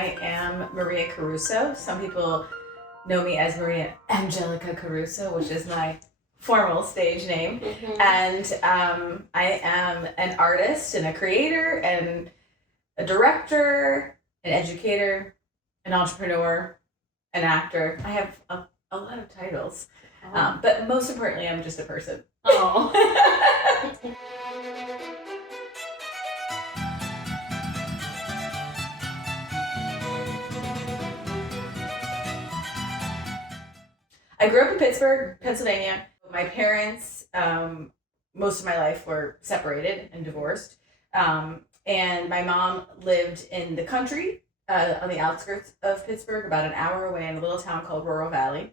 I am Maria Caruso. Some people know me as Maria Angelica Caruso, which is my formal stage name. Mm-hmm. And I am an artist and a creator and a director, an educator, an entrepreneur, an actor. I have a lot of titles, but most importantly, I'm just a person. Oh. I grew up in Pittsburgh, Pennsylvania. My parents, most of my life, were separated and divorced. And my mom lived in the country, on the outskirts of Pittsburgh, about an hour away in a little town called Rural Valley.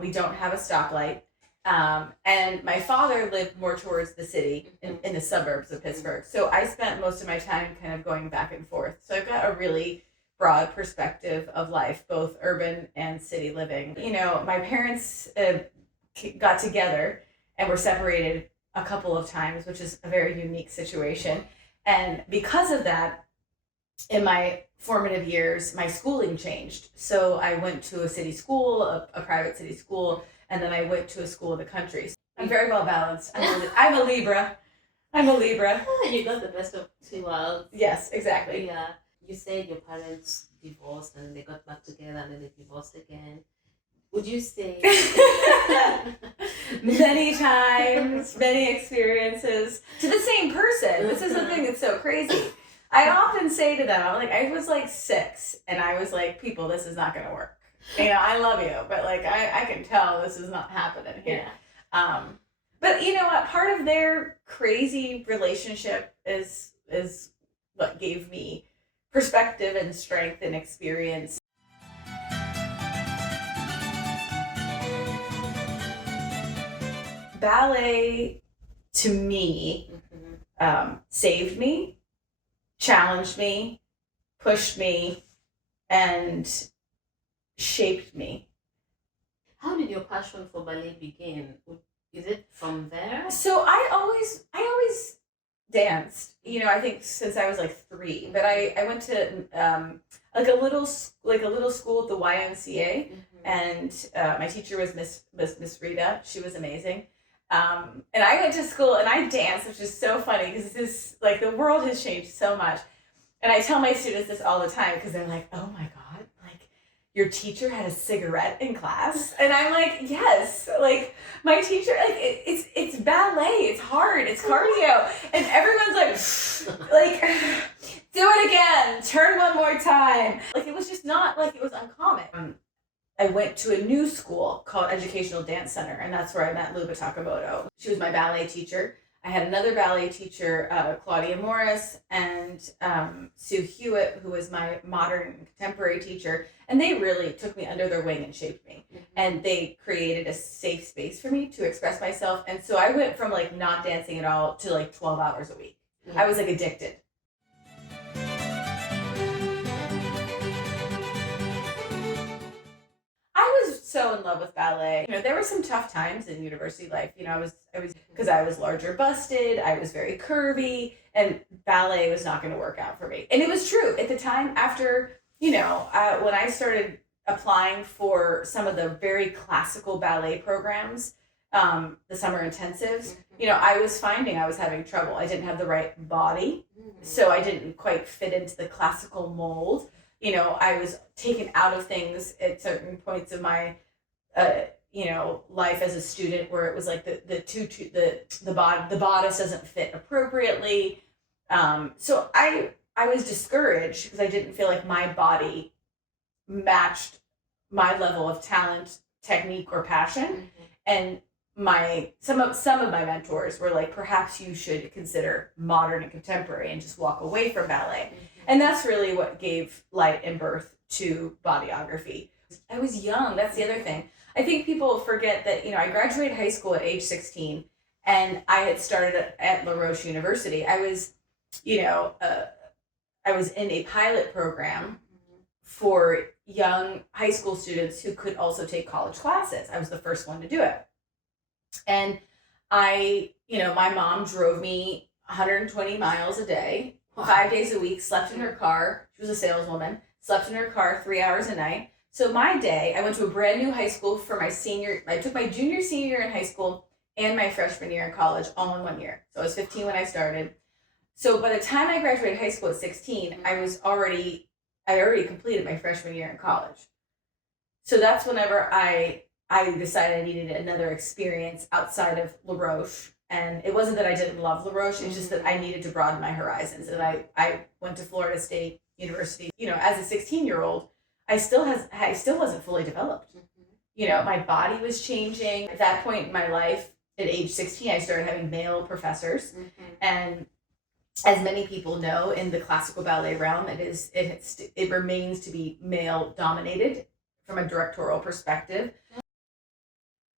We don't have a stoplight. And my father lived more towards the city, in the suburbs of Pittsburgh. So I spent most of my time kind of going back and forth. So I've got a really broad perspective of life, both urban and city living. You know, my parents got together and were separated a couple of times, which is a very unique situation. And because of that, in my formative years, my schooling changed. So I went to a city school, a private city school, and then I went to a school in the country. I'm very well balanced. I'm a Libra. You got the best of two worlds. Yes, exactly. Yeah. You said your parents divorced and they got back together and then they divorced again. Would you say? Many times, many experiences to the same person. This is the thing that's so crazy. I often say to them, I was like 6 and I was like, people, this is not going to work. You know, I love you, but like, I can tell this is not happening here. Yeah. But you know what? Part of their crazy relationship is what gave me perspective and strength and experience. Ballet, to me, saved me, challenged me, pushed me, and shaped me. How did your passion for ballet begin? Is it from there? So I always danced, you know, I think since I was like 3, but I went to like a little school at the YMCA, and my teacher was Miss Rita. She was amazing. And I went to school and I danced, which is so funny because this, like, the world has changed so much. And I tell my students this all the time because they're like, oh my God, like, your teacher had a cigarette in class? And I'm like, yes, like, my teacher, like, it's ballet, it's hard, it's cardio. And everyone's like, do it again, turn one more time. Like, it was just not, like, it was uncommon. I went to a new school called Educational Dance Center, and that's where I met Luba Takamoto. She was my ballet teacher. I had another ballet teacher, Claudia Morris, and Sue Hewitt, who was my modern and contemporary teacher, and they really took me under their wing and shaped me. And they created a safe space for me to express myself. And so I went from like not dancing at all to like 12 hours a week. I was like addicted. So in love with ballet. You know, there were some tough times in university life. You know, I was because I was larger busted, I was very curvy, and ballet was not going to work out for me. And it was true at the time. After, you know, when I started applying for some of the very classical ballet programs, the summer intensives, you know, I was finding I was having trouble. I didn't have the right body, so I didn't quite fit into the classical mold. You know, I was taken out of things at certain points of my you know, life as a student, where it was like the bodice doesn't fit appropriately. So I was discouraged because I didn't feel like my body matched my level of talent, technique, or passion. And some of my mentors were like, perhaps you should consider modern and contemporary and just walk away from ballet. And that's really what gave light and birth to Bodyography. I was young. That's the other thing. I think people forget that, you know, I graduated high school at age 16 and I had started at La Roche University. I was, you know, I was in a pilot program for young high school students who could also take college classes. I was the first one to do it. And you know, my mom drove me 120 miles a day, 5 days a week, slept in her car. She was a saleswoman, slept in her car 3 hours a night. So my day, I went to a brand new high school for my I took my junior, senior year in high school and my freshman year in college all in 1 year. So I was 15 when I started. So by the time I graduated high school at 16, I already completed my freshman year in college. So that's whenever I decided I needed another experience outside of La Roche. And it wasn't that I didn't love La Roche, it's just that I needed to broaden my horizons. And I went to Florida State University. As a 16-year-old, I still wasn't fully developed. My body was changing. At that point in my life, at age 16, I started having male professors. And as many people know, in the classical ballet realm, it remains to be male dominated from a directorial perspective.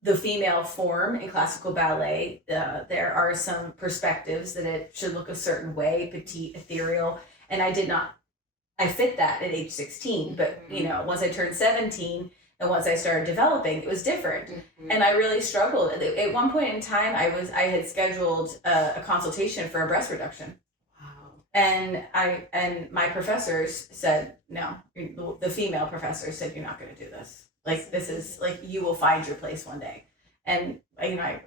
The female form in classical ballet, there are some perspectives that it should look a certain way, petite, ethereal, and I fit that at age 16, but once I turned 17 and once I started developing, it was different. And I really struggled. At one point in time, I had scheduled a consultation for a breast reduction. Wow. And my professors said, no, the female professor said, you're not going to do this. Like, this is like, you will find your place one day. And I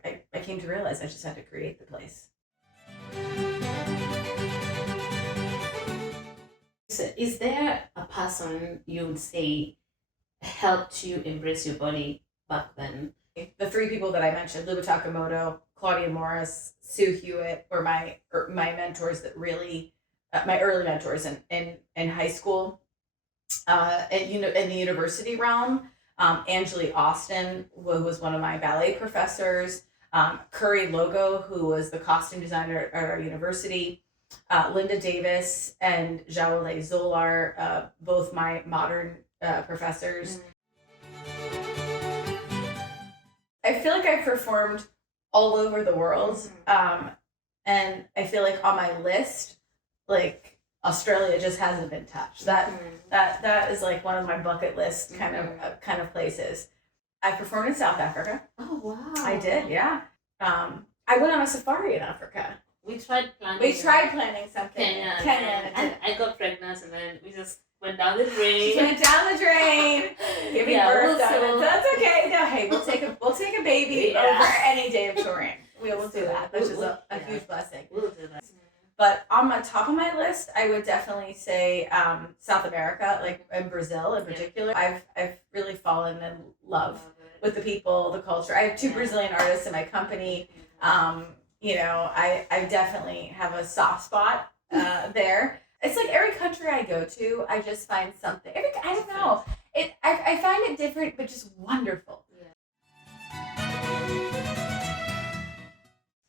came to realize I just had to create the place. So is there a person you would say helped you embrace your body back then? The three people that I mentioned, Luba Takamoto, Claudia Morris, Sue Hewitt, were my mentors that really, my early mentors in high school. In the university realm, Angelica Austin, who was one of my ballet professors, Curry Logo, who was the costume designer at our university, Linda Davis and Jaole Zolar, both my modern professors. I feel like I've performed all over the world, and I feel like on my list, like Australia just hasn't been touched. That is like one of my bucket list kind of places. I performed in South Africa. Oh wow! I did, yeah. I went on a safari in Africa. We tried planning something. Kenya. And I got pregnant, and then we just went down the drain. She went down the drain, giving birth. That's okay. No, hey, we'll take a baby over any day of touring. We will do that, which is a huge blessing. We'll do that. But on the top of my list, I would definitely say South America, like in Brazil in particular. I've really fallen in love with the people, the culture. I have two Brazilian artists in my company. I definitely have a soft spot there. It's like every country I go to, I just find something. I don't know. I find it different, but just wonderful.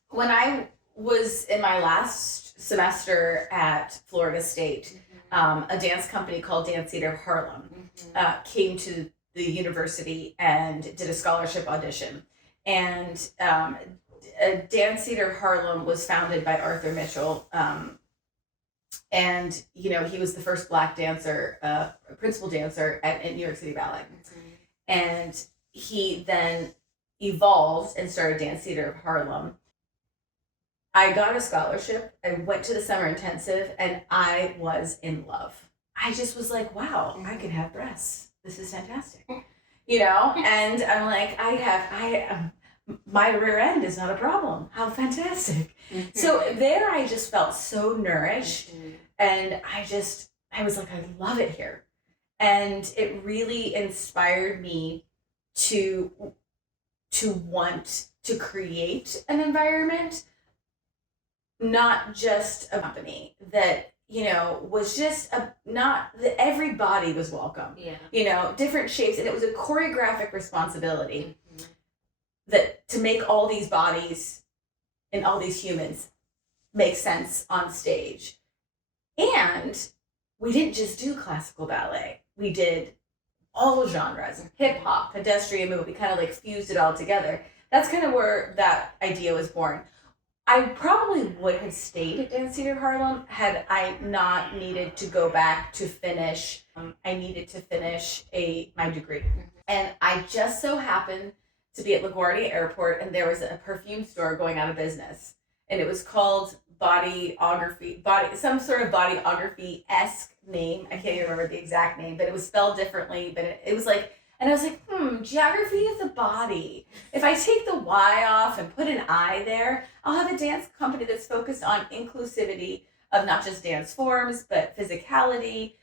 When I was in my last semester at Florida State, a dance company called Dance Theater of Harlem came to the university and did a scholarship audition. And Dance Theater of Harlem was founded by Arthur Mitchell. And he was the first Black dancer, principal dancer at New York City Ballet. And he then evolved and started Dance Theater of Harlem. I got a scholarship. I went to the summer intensive, and I was in love. I just was like, wow, I can have breasts. This is fantastic. And I'm like, my rear end is not a problem. How fantastic. So there I just felt so nourished, and I was like, I love it here. And it really inspired me to want to create an environment, not just a company that was just not that everybody was welcome. Different shapes, and it was a choreographic responsibility that to make all these bodies and all these humans make sense on stage. And we didn't just do classical ballet. We did all genres, hip hop, pedestrian movement. We kind of like fused it all together. That's kind of where that idea was born. I probably would have stayed at Dance Theater of Harlem had I not needed to go back to finish. I needed to finish my degree. And I just so happened to be at LaGuardia Airport, and there was a perfume store going out of business. and it was called Bodyography, some sort of Bodyography-esque name. I can't even remember the exact name, but it was spelled differently. But it was like, and I was like, geography of the body. If I take the Y off and put an I there, I'll have a dance company that's focused on inclusivity of not just dance forms, but physicality,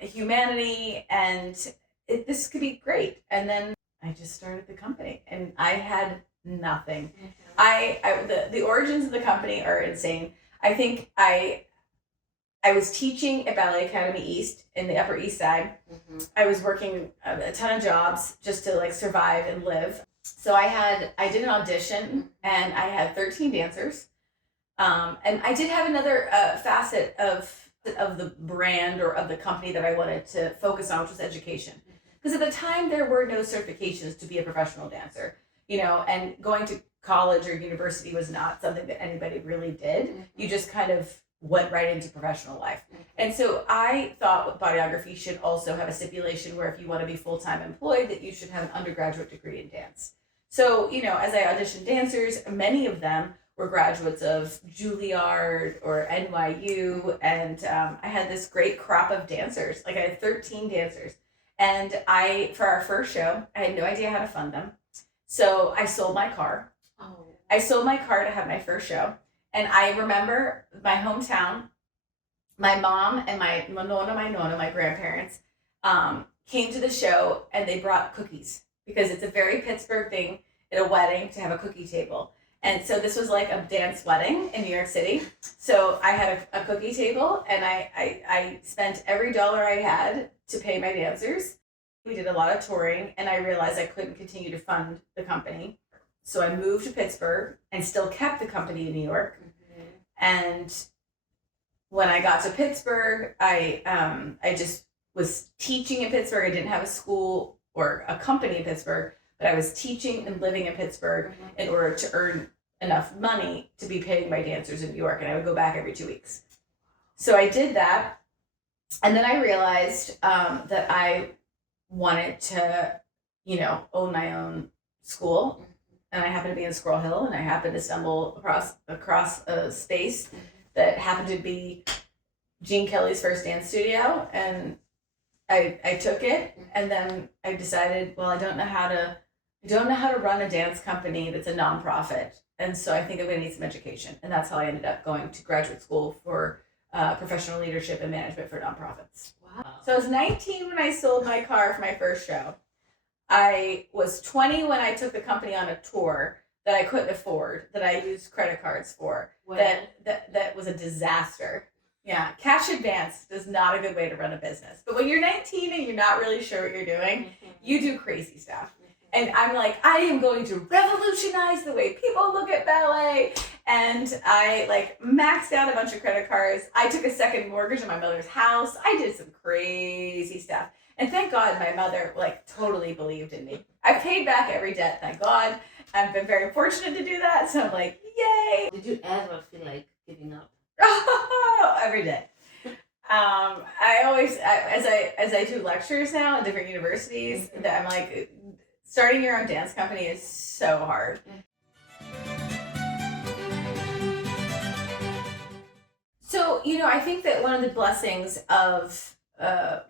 humanity, and this could be great. And then I just started the company, and I had nothing. The origins of the company are insane. I think I was teaching at Ballet Academy East in the Upper East Side. I was working a ton of jobs just to like survive and live. So I did an audition, and I had 13 dancers. And I did have another facet of the brand or of the company that I wanted to focus on, which was education. Because at the time there were no certifications to be a professional dancer, and going to college or university was not something that anybody really did. You just kind of went right into professional life. And so I thought Bodyography should also have a stipulation where if you want to be full-time employed, that you should have an undergraduate degree in dance. So, as I auditioned dancers, many of them were graduates of Juilliard or NYU, and I had this great crop of dancers. Like I had 13 dancers. And for our first show, I had no idea how to fund them. So I sold my car. I sold my car to have my first show. And I remember my hometown, my mom and my nonna, my grandparents, came to the show, and they brought cookies because it's a very Pittsburgh thing at a wedding to have a cookie table. And so this was like a dance wedding in New York City. So I had a cookie table, and I spent every dollar I had to pay my dancers. We did a lot of touring, and I realized I couldn't continue to fund the company. So I moved to Pittsburgh and still kept the company in New York. And when I got to Pittsburgh, I just was teaching in Pittsburgh. I didn't have a school or a company in Pittsburgh, but I was teaching and living in Pittsburgh in order to earn enough money to be paying my dancers in New York. And I would go back every 2 weeks. So I did that. And then I realized that I wanted to, own my own school. And I happened to be in Squirrel Hill, and I happened to stumble across a space that happened to be Gene Kelly's first dance studio, and I took it, and then I decided, well, I don't know how to run a dance company that's a nonprofit, and so I think I'm going to need some education, and that's how I ended up going to graduate school for professional leadership and management for nonprofits. Wow. So I was 19 when I sold my car for my first show. I was 20 when I took the company on a tour that I couldn't afford, that I used credit cards for. Wow. That was a disaster. Yeah, cash advance is not a good way to run a business. But when you're 19 and you're not really sure what you're doing, you do crazy stuff. And I'm like, I am going to revolutionize the way people look at ballet. And I maxed out a bunch of credit cards. I took a second mortgage on my mother's house. I did some crazy stuff. And thank God my mother totally believed in me. I've paid back every debt, thank God. I've been very fortunate to do that. So I'm like, yay. Did you ever feel like giving up? Every day. I always, as I do lectures now at different universities, that I'm like, starting your own dance company is so hard. So, I think that one of the blessings of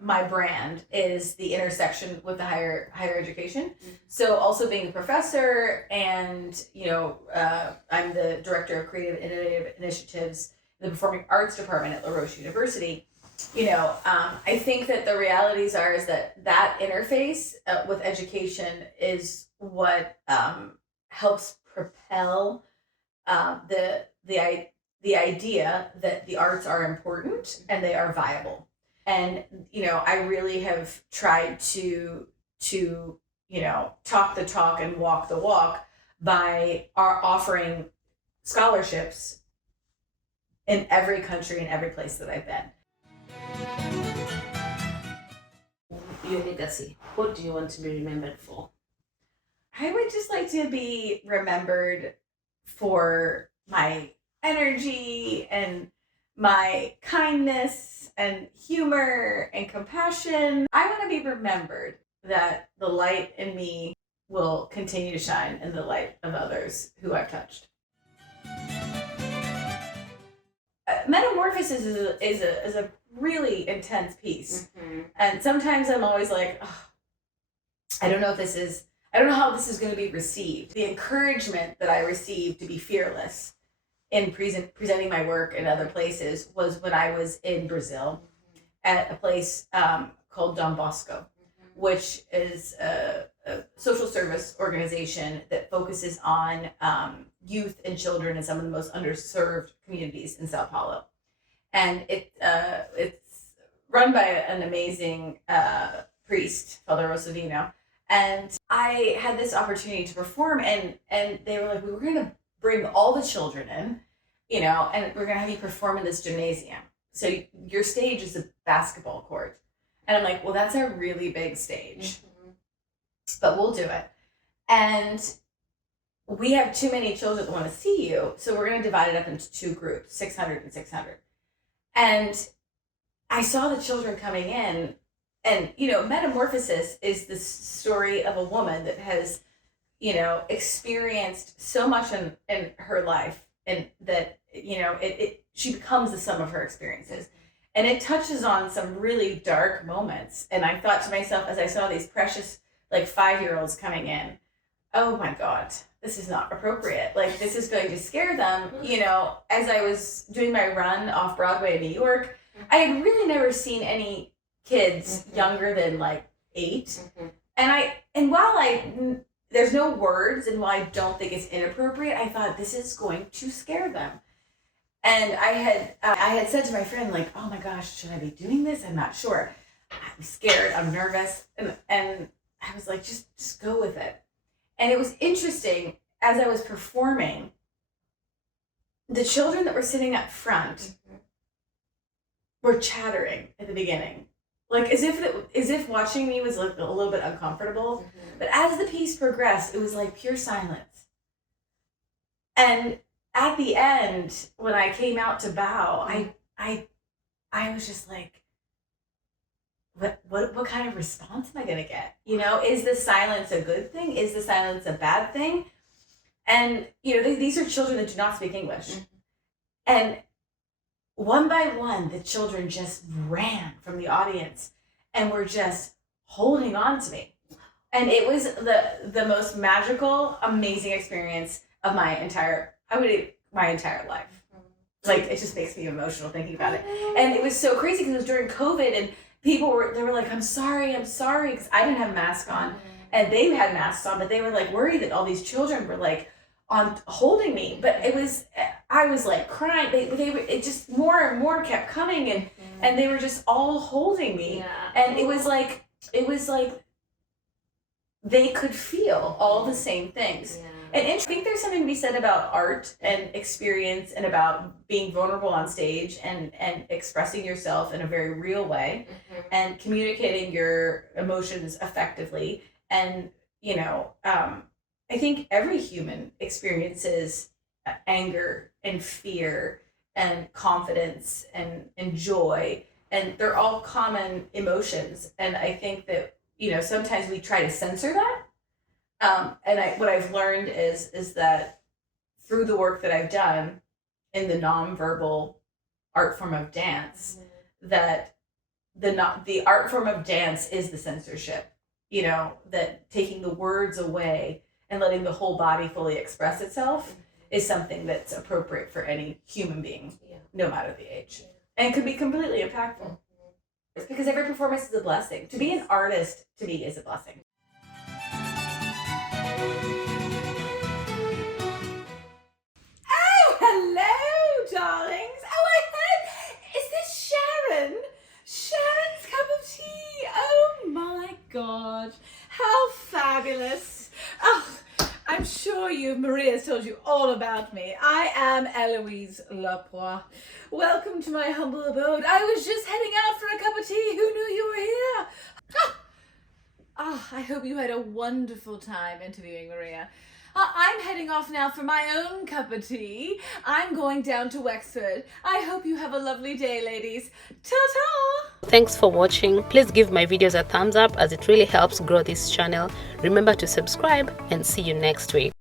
my brand is the intersection with the higher education. So also being a professor, and I'm the director of creative innovative initiatives in the performing arts department at La Roche University. I think that the realities are is that interface with education is what helps propel the idea that the arts are important and they are viable. And, I really have tried to talk the talk and walk the walk by offering scholarships in every country and every place that I've been. Your legacy, what do you want to be remembered for? I would just like to be remembered for my energy and my kindness and humor and compassion. I want to be remembered that the light in me will continue to shine in the light of others who I've touched. Metamorphosis is a really intense piece. And sometimes I'm always like, oh, I don't know how this is going to be received. The encouragement that I received to be fearless in presenting my work in other places was when I was in Brazil at a place called Dom Bosco, which is a social service organization that focuses on youth and children in some of the most underserved communities in Sao Paulo. And it's run by an amazing priest, Father Rosavino. And I had this opportunity to perform, and they were like, we were going to bring all the children in, and we're going to have you perform in this gymnasium. So your stage is a basketball court. And I'm like, well, that's a really big stage, but we'll do it. And we have too many children that want to see you, so we're going to divide it up into two groups, 600 and 600. And I saw the children coming in, and, Metamorphosis is the story of a woman that has, experienced so much in her life, and that, she becomes the sum of her experiences. And it touches on some really dark moments. And I thought to myself, as I saw these precious, 5-year-olds coming in, oh my God, this is not appropriate. This is going to scare them. As I was doing my run off Broadway in New York, I had really never seen any kids younger than 8. And while there's no words, and while I don't think it's inappropriate, I thought this is going to scare them. And I had said to my friend, oh my gosh, should I be doing this? I'm not sure. I'm scared. I'm nervous. And I was like, just go with it. And it was interesting, as I was performing, the children that were sitting up front were chattering at the beginning. As if watching me was a little bit uncomfortable. But as the piece progressed, it was pure silence. And at the end, when I came out to bow, I was just like, what kind of response am I gonna get? Is the silence a good thing? Is the silence a bad thing? And these are children that do not speak English. And one by one, the children just ran from the audience and were just holding on to me. And it was the most magical, amazing experience of my entire life. It just makes me emotional thinking about it. And it was so crazy because it was during COVID, and people were like, I'm sorry, because I didn't have a mask on, and they had masks on, but they were worried that all these children were on holding me. But I was crying. It just more and more kept coming, and they were just all holding me. Yeah. And it was like they could feel all the same things. Yeah. And I think there's something to be said about art and experience, and about being vulnerable on stage and expressing yourself in a very real way, and communicating your emotions effectively. And, I think every human experiences anger and fear and confidence and joy, and they're all common emotions. And I think that, sometimes we try to censor that. And what I've learned is that through the work that I've done in the nonverbal art form of dance, that the art form of dance is the censorship, that taking the words away and letting the whole body fully express itself is something that's appropriate for any human being, no matter the age, and could be completely impactful. It's because every performance is a blessing. To be an artist, to me, is a blessing. Hello, darlings. Oh, I heard. Is this Sharon? Sharon's cup of tea. Oh my God. How fabulous. Oh, I'm sure Maria's told you all about me. I am Eloise Lapois. Welcome to my humble abode. I was just heading out for a cup of tea. Who knew you were here? I hope you had a wonderful time interviewing Maria. I'm heading off now for my own cup of tea. I'm going down to Wexford. I hope you have a lovely day, ladies. Ta-ta! Thanks for watching. Please give my videos a thumbs up, as it really helps grow this channel. Remember to subscribe, and see you next week.